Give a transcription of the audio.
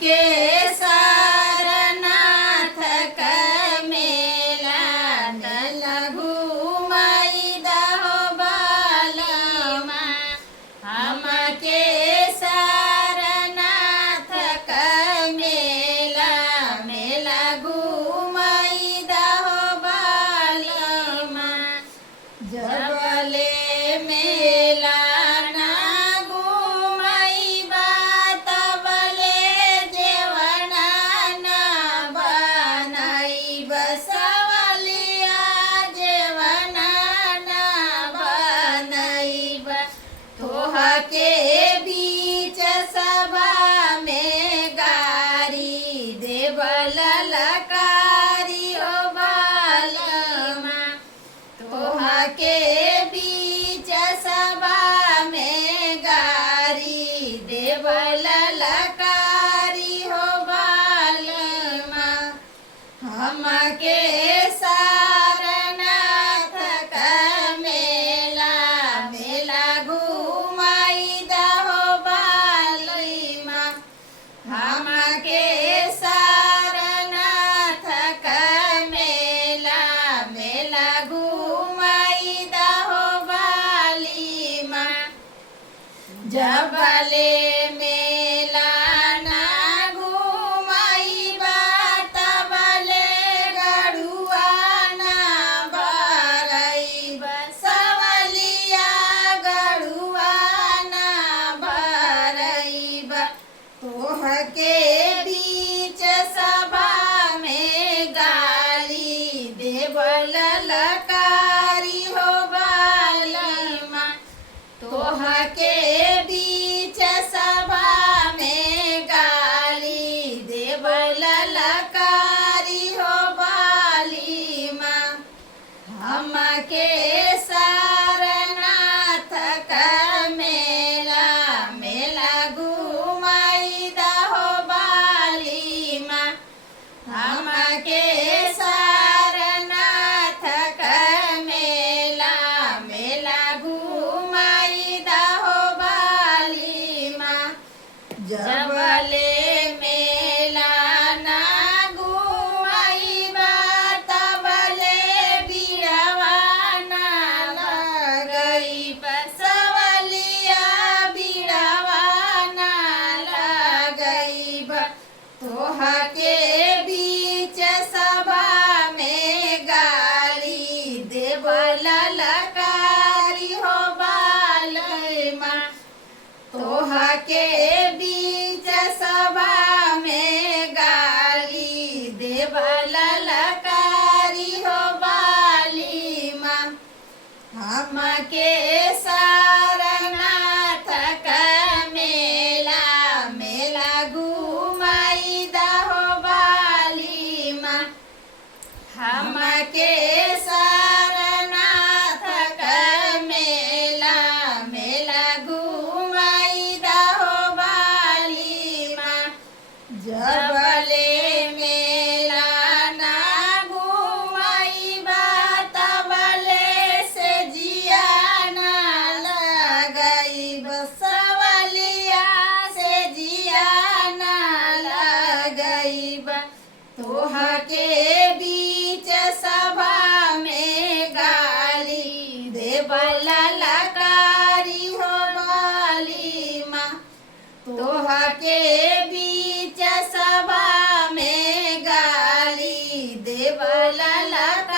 के सारनाथ कमेला दल घुमाई दहो बालमा हम के सारनाथ कमेला मेला घुमाई दहो बालमा जबले मेला ना घुमाइबा तबले जेवना ना बनाइब सवलिया जेवना ना बनाइब तोहके बीच सभा में गारी देवल लकारी ओ बालमा तोहके बीच सभा में गारी देवल लकारी हो बालमा हमके सारनाथ कमेला मेला घुमाई दहो बालमा हमके सारनाथ कमेला मेला घुमाई दहो बालीमा जबले मेला ना घुमाइबा तबले गरुआ ना भरइब सवलिया गरुआ ना भरइब तोहके बीच सभा में गाली देवल लकारी हो बालमा तोहके बीच सभा में गाली देवल लकारी हो बालीमा हमके सारनाथ कमेला मेला घुमाई दहो बालीमा हमके सारनाथ कमेला मेला घुमाई दहो बालीमा जबले मेला ना घुमाइबा तबले बिड़वा ना लगइब सवलिया बिड़वा ना लगइब तोहके बीच सभा में गाली देवल लकारी हो बालमा तोहके बीच सभा में गाली देवल लकारी हो बालीमा हमके सारनाथ कमेला मेला घुमाई दहो बालीमा हमके सारनाथ कमेला मेला घुमाई दहो बालीमा जबले मेला ना घुमाइबा तबले से जिया ना लगइब सवलिया से जिया ना लगइब तोहके बीच सभा में गाली देवल लकारी हो बालीमा तोहके बीच सभा में गाली देवल लकारी